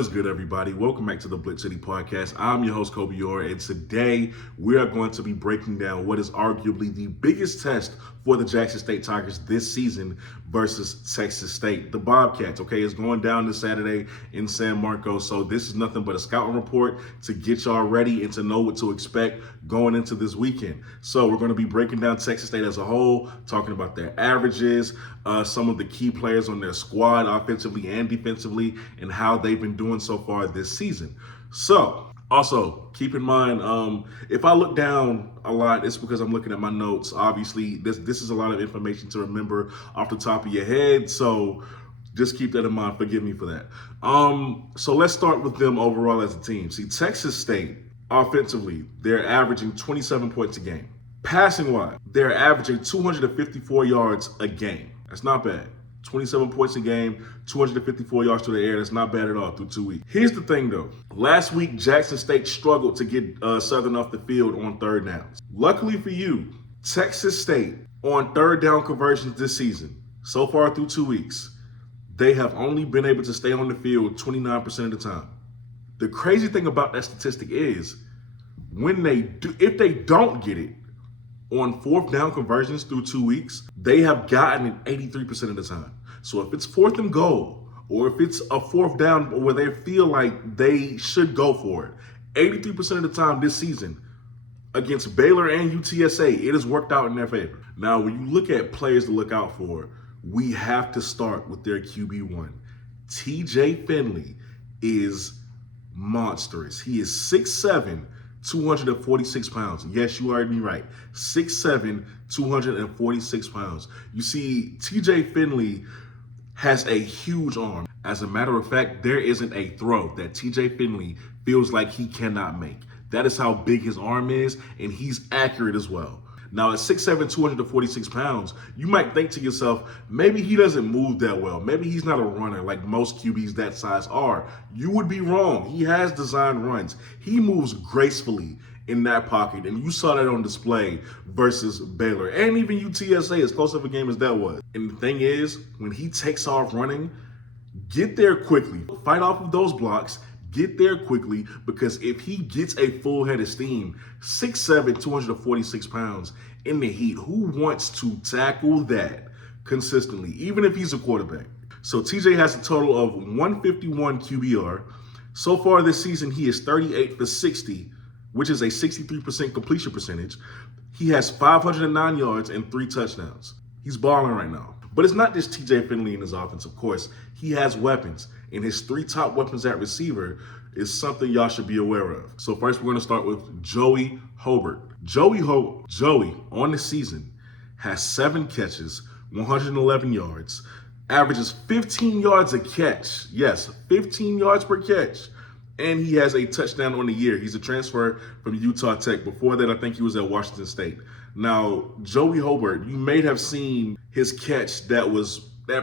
is good, everybody? Welcome back to the BlitzCity Podcast. I'm your host, Kobe Orr, and today we are going to be breaking down what is arguably the biggest test for the Jackson State Tigers this season versus Texas State. The Bobcats, it's going down this Saturday in San Marcos, so this is nothing but a scouting report to get y'all ready and to know what to expect going into this weekend. So we're going to be breaking down Texas State as a whole, talking about their averages, some of the key players on their squad, offensively and defensively, and how they've been doing so far this season. So, also, keep in mind, if I look down a lot, it's because I'm looking at my notes. Obviously, this is a lot of information to remember off the top of your head, so just keep that in mind. Forgive me for that. So let's start with them overall as a team. See, Texas State, offensively, they're averaging 27 points a game. Passing-wise, they're averaging 254 yards a game. That's not bad. 27 points a game, 254 yards to the air. That's not bad at all through 2 weeks. Here's the thing, though. Last week, Jackson State struggled to get Southern off the field on third downs. Luckily for you, Texas State on third down conversions this season, so far through 2 weeks, they have only been able to stay on the field 29% of the time. The crazy thing about that statistic is if they don't get it, on fourth down conversions through 2 weeks, they have gotten it 83% of the time. So if it's fourth and goal, or if it's a fourth down where they feel like they should go for it, 83% of the time this season against Baylor and UTSA, it has worked out in their favor. Now, when you look at players to look out for, we have to start with their QB1. TJ Finley is monstrous. He is 6'7", 246 pounds. Yes, you heard me right. 6'7", 246 pounds. You see, TJ Finley has a huge arm. As a matter of fact, there isn't a throw that TJ Finley feels like he cannot make. That is how big his arm is, and he's accurate as well. Now, at 6'7", 246 pounds, you might think to yourself, maybe he doesn't move that well. Maybe he's not a runner like most QBs that size are. You would be wrong. He has designed runs. He moves gracefully in that pocket, and you saw that on display versus Baylor and even UTSA, as close of a game as that was. And the thing is, when he takes off running, get there quickly. Fight off of those blocks. Get there quickly, because if he gets a full head of steam, 6'7", 246 pounds in the heat, who wants to tackle that consistently, even if he's a quarterback? So TJ has a total of 151 QBR. So far this season, he is 38 for 60, which is a 63% completion percentage. He has 509 yards and 3 touchdowns. He's balling right now. But it's not just TJ Finley in his offense, of course. He has weapons, and his 3 top weapons at receiver is something y'all should be aware of. So first, we're going to start with Joey Hobart. Joey on the season has 7 catches, 111 yards, averages 15 yards a catch. Yes, 15 yards per catch. And he has a touchdown on the year. He's a transfer from Utah Tech. Before that, I think he was at Washington State. Now, Joey Hobart, you may have seen his catch that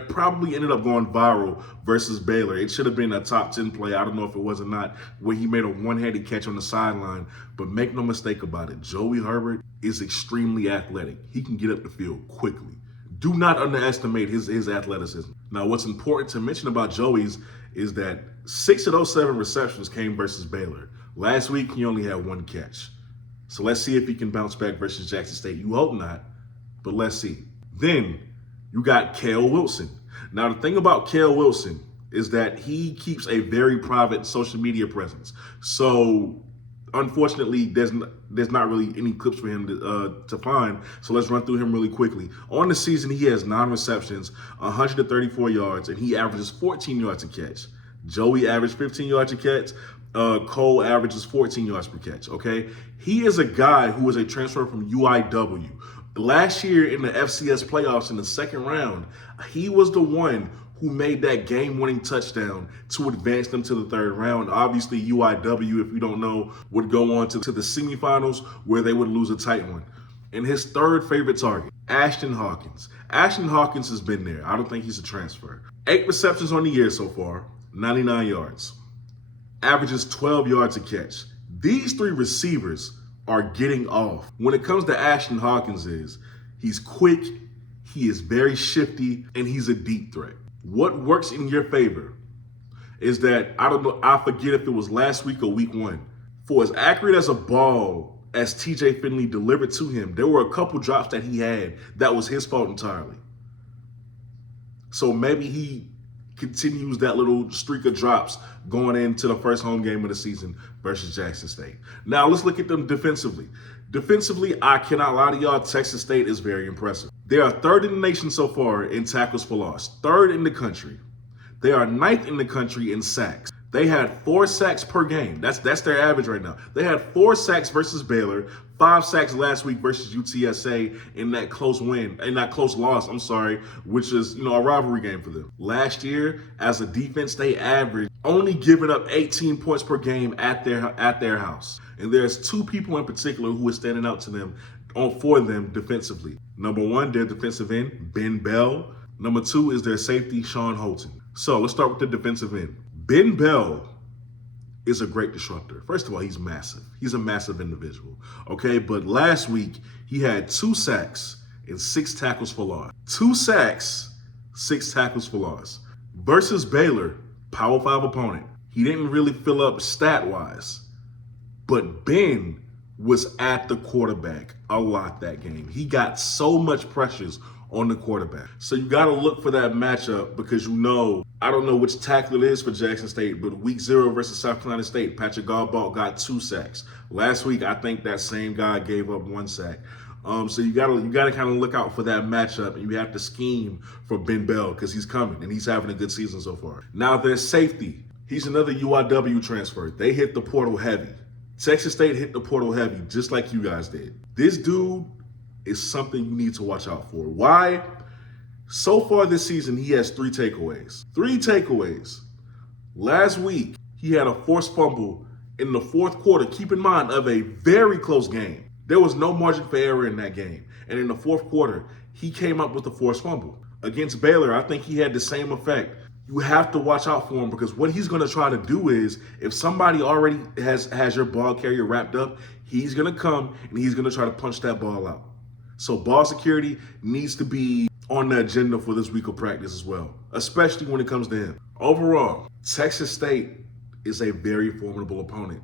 probably ended up going viral versus Baylor. It should have been a top 10 play. I don't know if it was or not, where he made a one-handed catch on the sideline. But make no mistake about it, Joey Hobart is extremely athletic. He can get up the field quickly. Do not underestimate his athleticism. Now, what's important to mention about Joey's is that 6 of those 7 receptions came versus Baylor. Last week, he only had 1 catch. So let's see if he can bounce back versus Jackson State. You hope not, but let's see. Then you got Kale Wilson. Now, the thing about Kale Wilson is that he keeps a very private social media presence. So unfortunately, there's not really any clips for him to find. So let's run through him really quickly. On the season, he has 9 receptions, 134 yards, and he averages 14 yards a catch. Joey averaged 15 yards a catch. Cole averages 14 yards per catch, okay? He is a guy who is a transfer from UIW. Last year in the FCS playoffs in the second round, he was the one who made that game-winning touchdown to advance them to the third round. Obviously, UIW, if you don't know, would go on to the semifinals where they would lose a tight one. And his third favorite target, Ashton Hawkins. Ashton Hawkins has been there. I don't think he's a transfer. 8 receptions on the year so far, 99 yards. Averages 12 yards a catch. These 3 receivers are getting off. When it comes to Ashton Hawkins, he's quick, he is very shifty, and he's a deep threat. What works in your favor is that, I don't know, I forget if it was last week or week one. For as accurate as a ball as TJ Finley delivered to him, there were a couple drops that he had that was his fault entirely. So maybe he continues that little streak of drops going into the first home game of the season versus Jackson State. Now let's look at them defensively. Defensively, I cannot lie to y'all, Texas State is very impressive. They are third in the nation so far in tackles for loss, third in the country. They are ninth in the country in sacks. They had 4 sacks per game. That's their average right now. They had 4 sacks versus Baylor, 5 sacks last week versus UTSA in that close loss, which is, a rivalry game for them. Last year, as a defense, they averaged only giving up 18 points per game at their house. And there's 2 people in particular who are standing out to them for them defensively. Number 1, their defensive end, Ben Bell. Number 2 is their safety, Sean Holton. So let's start with the defensive end. Ben Bell is a great disruptor. First of all, he's massive. He's a massive individual, okay? But last week, he had 2 sacks and 6 tackles for loss. 2 sacks, 6 tackles for loss. Versus Baylor, Power 5 opponent. He didn't really fill up stat-wise, but Ben was at the quarterback a lot that game. He got so much pressures on the quarterback. So you got to look for that matchup because I don't know which tackle it is for Jackson State, but week 0 versus South Carolina State, Patrick Garbault got 2 sacks. Last week, I think that same guy gave up 1 sack. So you gotta kind of look out for that matchup, and you have to scheme for Ben Bell because he's coming and he's having a good season so far. Now there's safety. He's another UIW transfer. They hit the portal heavy. Texas State hit the portal heavy, just like you guys did. This dude is something you need to watch out for. Why? So far this season, he has 3 takeaways. 3 takeaways. Last week, he had a forced fumble in the 4th quarter, keep in mind, of a very close game. There was no margin for error in that game. And in the 4th quarter, he came up with a forced fumble. Against Baylor, I think he had the same effect. You have to watch out for him because what he's going to try to do is, if somebody already has your ball carrier wrapped up, he's going to come and he's going to try to punch that ball out. So ball security needs to be on the agenda for this week of practice as well, especially when it comes to him. Overall, Texas State is a very formidable opponent.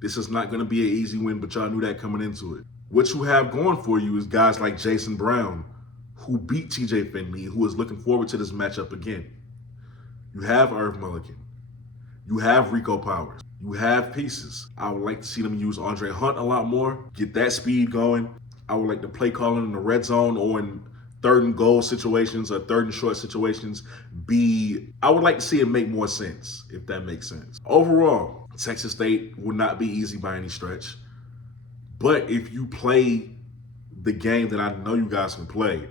This is not going to be an easy win, but y'all knew that coming into it. What you have going for you is guys like Jason Brown, who beat TJ Finley, who is looking forward to this matchup again. You have Irv Mulligan. You have Rico Powers. You have pieces. I would like to see them use Andre Hunt a lot more, get that speed going. I would like to play calling in the red zone or in 3rd and goal situations or 3rd and short situations I would like to see it make more sense, if that makes sense. Overall, Texas State will not be easy by any stretch. But if you play the game that I know you guys can play,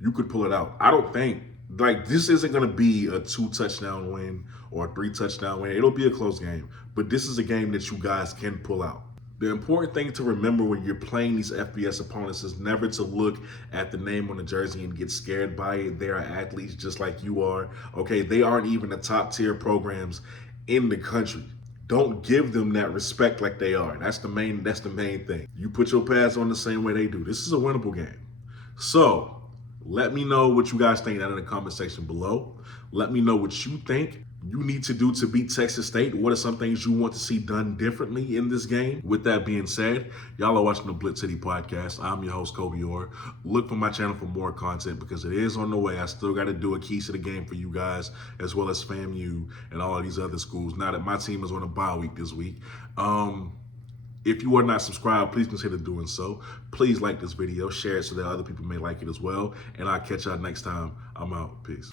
you could pull it out. I don't think, this isn't going to be a 2-touchdown win or a 3-touchdown win. It'll be a close game. But this is a game that you guys can pull out. The important thing to remember when you're playing these FBS opponents is never to look at the name on the jersey and get scared by it. They are athletes just like you are. Okay, they aren't even the top tier programs in the country. Don't give them that respect like they are. That's the main thing. You put your pads on the same way they do. This is a winnable game. So let me know what you guys think down in the comment section below. Let me know what you think you need to do to beat Texas State. What are some things you want to see done differently in this game? With that being said, y'all are watching the BlitzCity Podcast. I'm your host, Kobe Orr. Look for my channel for more content because it is on the way. I still got to do a Keys to the Game for you guys, as well as FAMU and all of these other schools. Now that my team is on a bye week this week. If you are not subscribed, please consider doing so. Please like this video, share it so that other people may like it as well. And I'll catch y'all next time. I'm out. Peace.